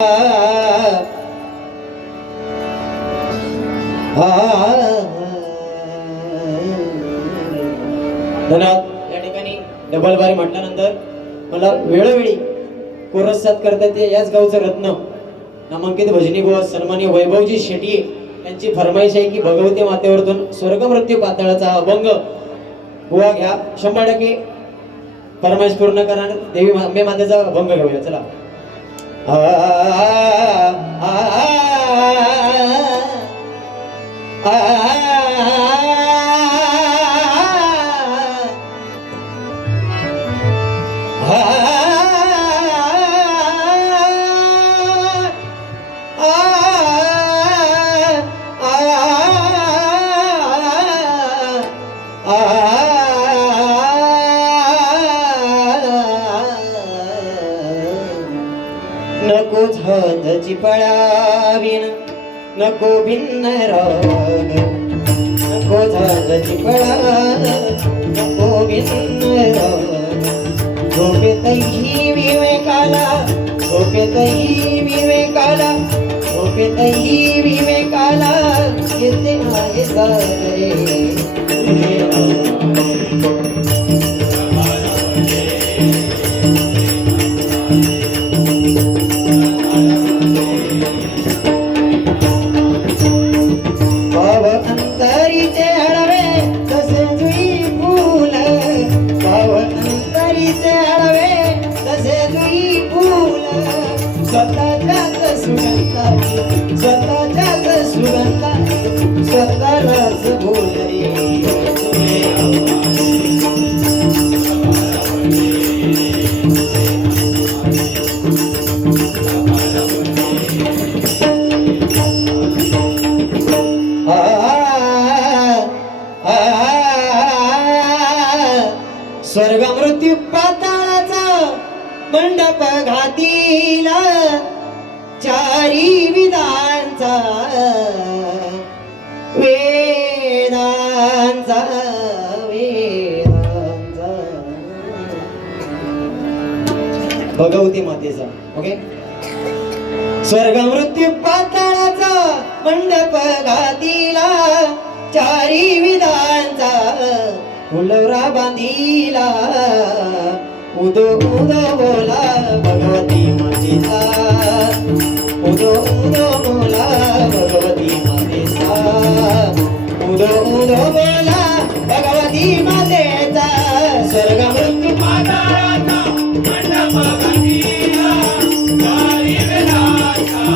धन्यवाद. या ठिकाणी डबल बारी म्हटल्यानंतर मला वेळोवेळी कोरस साथ करतात ते याच गावचं रत्न नामांकित भजनी बुवा सन्माननीय वैभवजी शेट्टी यांची फरमाईश आहे की भगवती मातेवरतून स्वर्ग मृत्यू पाताळाचा अभंग बुवा घ्या. 100% फरमाईश पूर्ण करणार देवी अंबे मातेचा अभंग घेऊया. चला. नको झांजची पळावीन नको भिन्न राग नको झांजची पळाव नको भिन्न राग झोपेतही विवेकाला झोपेतही विवेकाला झोपेतही विवेकाला येते आहे सारे स्वतःच्याच सुगंधा स्वतःलाच बोल स्वर्ग मृत्यू पाताळाचा मंडप घातीला चारी विधांचा वेदांचा वेदांचा भगवती मातेचा. ओके. स्वर्ग मृत्यू पाताळाचा मंडप घातीला चारी विधांचा फुलवरा बांधीला उदो उदो बोला भगवती मातेचा उदो उदो बोला भगवती मातेचा उदो उदो बोला भगवती मातेचा स्वर्ग मृत्यू पाताळाचा मंडप घातीला चारी वेदांचा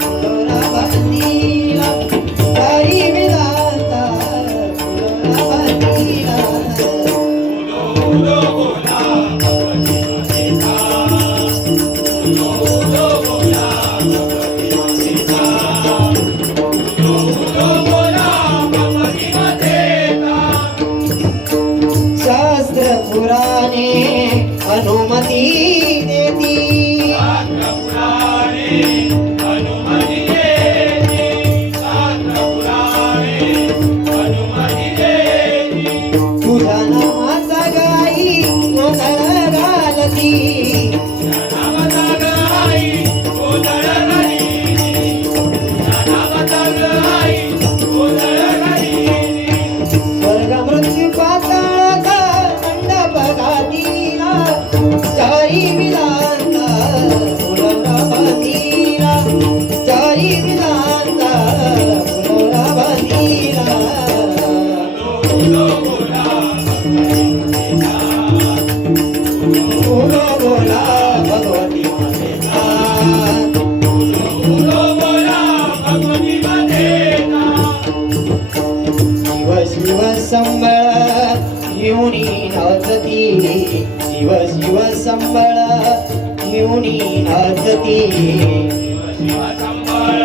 फुलवरा बांधीला अनुमती देती तुझ्या नामाचा गाई गोंधळ घालती स्वर्ग मृत्यू पाताळाचा मंडप घातीला चारी विधांचा फुलवरा बांधीला चारी विधांचा फुलवरा बांधीला उदो बोला भगवती मातेचा उदो बोला भगवती मातेचा शिव शिव संबळ घेऊनी नाचती शिव शिव संबळ घेऊनी नाचती शिव शिव संबळ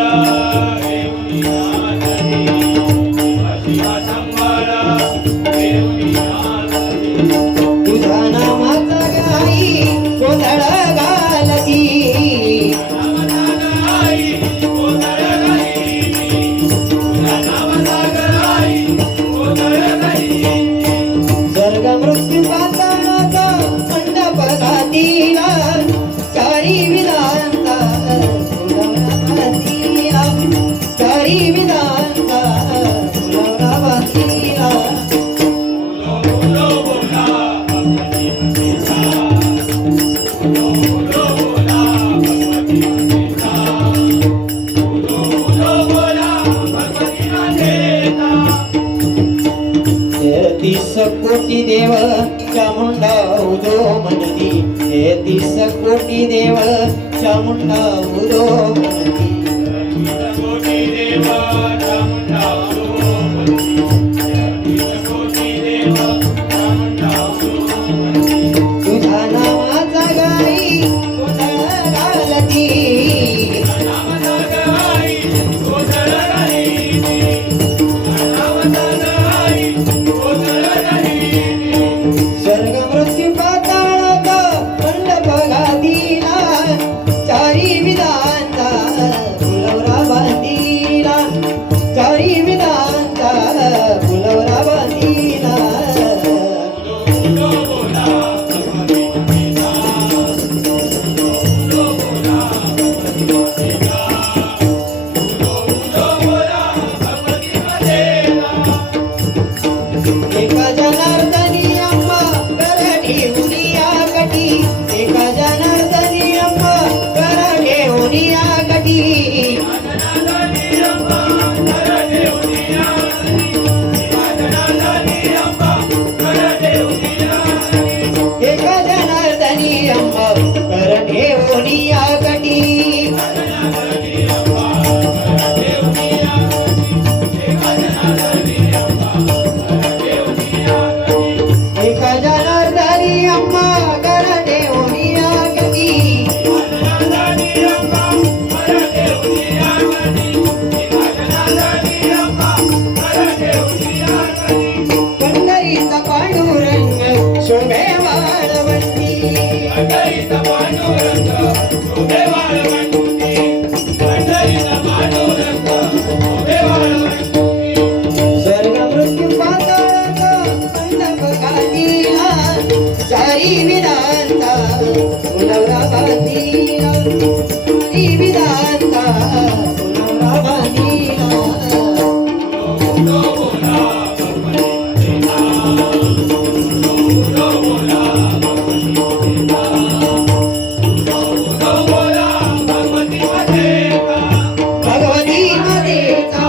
कोटी देव चामुंडा उदो मनती 33 कोटी देव चामुंडा उदो मनती कोटी देवा चामुंडा उदो मनती 33 कोटी देवा चामुंडा उदो मनती तुझ्या नावाचा गाई गोंधळ घालती नामाचा गाई गोंधळ घालीती नामाचा गाई गोंधळ घालीती स्वर्ग मृत्यू पाताळात मंडप घातीला चारी विधांचा फुलवरा बांधीला चारी विधांचा फुलवरा बांधीला उदो बोला भगवती मातेचा उदो बोला भगवती मातेचा उदो बोला भगवती मातेचा एका जनार्दनी अम्मा करणी उनिया कटी एका जनार्दनी अम्मा करणे उनिया कटी एका जनार्दनी अम्मा करणे उनिया कटी एका जनार्दनी अम्मा करणे उनिया कटी पंढरीचा पांडुरंग शोभे वाळवंटी स्वर्ग मृत्यू पाताळात मंडप घातीला चारी विधांचा फुलवरा बांधीला चारी विधांचा फुलवरा बांधीला भगवती मातेचा